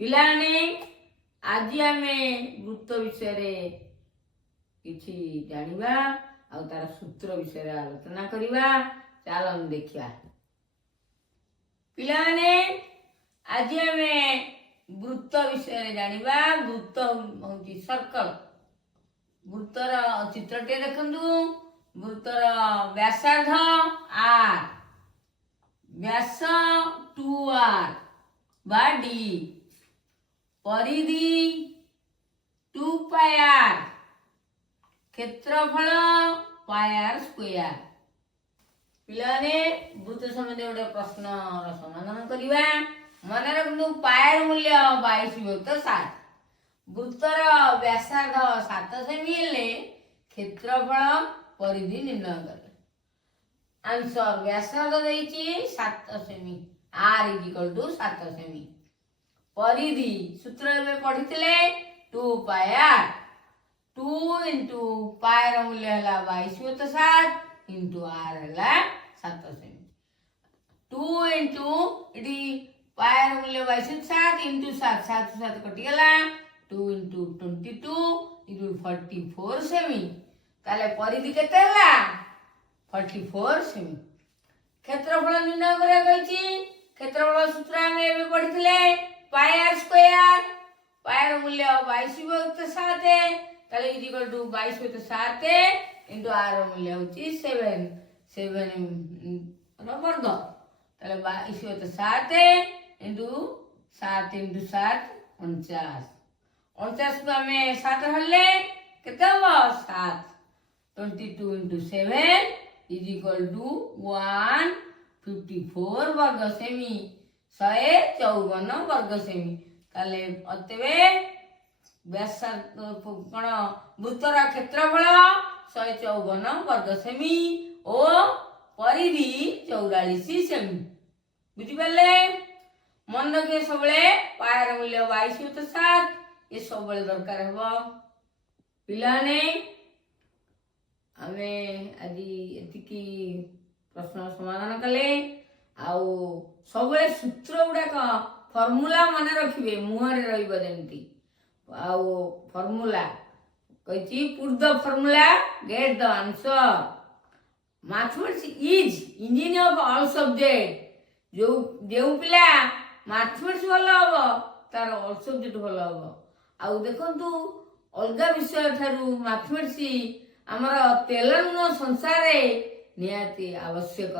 ପିଲାମାନେ ଆଜି ଆମେ ବୃତ୍ତ ବିଷୟରେ କିଛି ଜାଣିବା ଆଉ ତାର ସୂତ୍ର ବିଷୟରେ ଆଲୋଚନା କରିବା। ଚାଲ ଦେଖିବା ପିଲାମାନେ ଆଜି ଆମେ ବୃତ୍ତ ବିଷୟରେ ଜାଣିବା। ବୃତ୍ତ ହେଉଛି सर्कल। ବୃତ୍ତର ଚିତ୍ରଟିଏ ଦେଖନ୍ତୁ। ବୃତ୍ତର ବ୍ୟାସାର୍ଧ r, ବ୍ୟାସ 2r ବା d, परिधि 2πr, क्षेत्रफल πr स्क्वायर। पिलाने बृत्त संबंधी गोटे प्रश्न समाधान करवा। मन रखु पायर मूल्य 22/7, वृत्तर व्यासार्ध 7 सेमी हेले क्षेत्रफल परिधि निर्णय करे। आंसर व्यासार्ध देइछि 7 सेमी, r = 7 सेमी। परिधि सूत्र में पढ़ी 2πr, 2 × पायर मूल्य है 22/7 × r है 7 सेमी। 2 × पायर मूल्य 22/7 × 7, 7 7 कटिगला। 2 × 22 = 44 सेमी। ताले परिधि केते हला 44 सेमी। क्षेत्रफल निर्णय करा गइछि। क्षेत्रफल सूत्र में एबे पढ़िथिले पायर स्क्वायर। पायर मूल्य 22/7 ताले = 22/7 × r मूल्य होची 7 रो वर्ग। ताले 22/7 × 7 × 7 49। 49 को हमें 7 हल्ले केते हो 7। 22 × 7 = 154 वर्ग सेमी, 154 वर्ग सेमी। ताले अतवे व्यासार्ध कोण वृत्तर क्षेत्रफल 154 वर्ग सेमी और परिधि 44 सेमी। बुझी पाले? मन रखे सबले पायर मूल्य 22/7 ये सबले दरकार हबो। पिलाने हमें आज एतिकी प्रश्न समाधान कले। आउ सबले सूत्र गुड़ाक फॉर्मूला मन रखिबे मुहरे रहिबो जेंती। आउ फॉर्मूला कहिछि put the formula get the answer. Mathematics is engine of all subject. जो पिला मैथमेटिक्स भलो हबो तार ऑल सब्जेक्ट भलो हबो। आउ देखंतु अलगा विषय थारु मैथमेटिक्स हमर तेलंगाना संसार रे नियाती आवश्यक।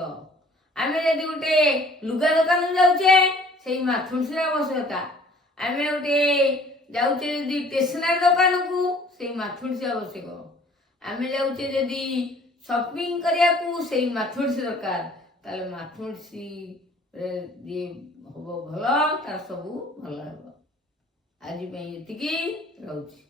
आमे यदि गोटे लुगा दुकान जाउछे सेही मैथमेटिक्स रे आवश्यकता। आमे गोटे जाउछे यदि स्टेशनरी दुकान को सेही मैथमेटिक्स आवश्यक। आमे जाउछे यदि शॉपिंग करिया को सेही मैथमेटिक्स दरकार। ताले मैथमेटिक्स रे जे होबो भलो तार सब भलो हेबो। आज पे एतिकी रहउछि।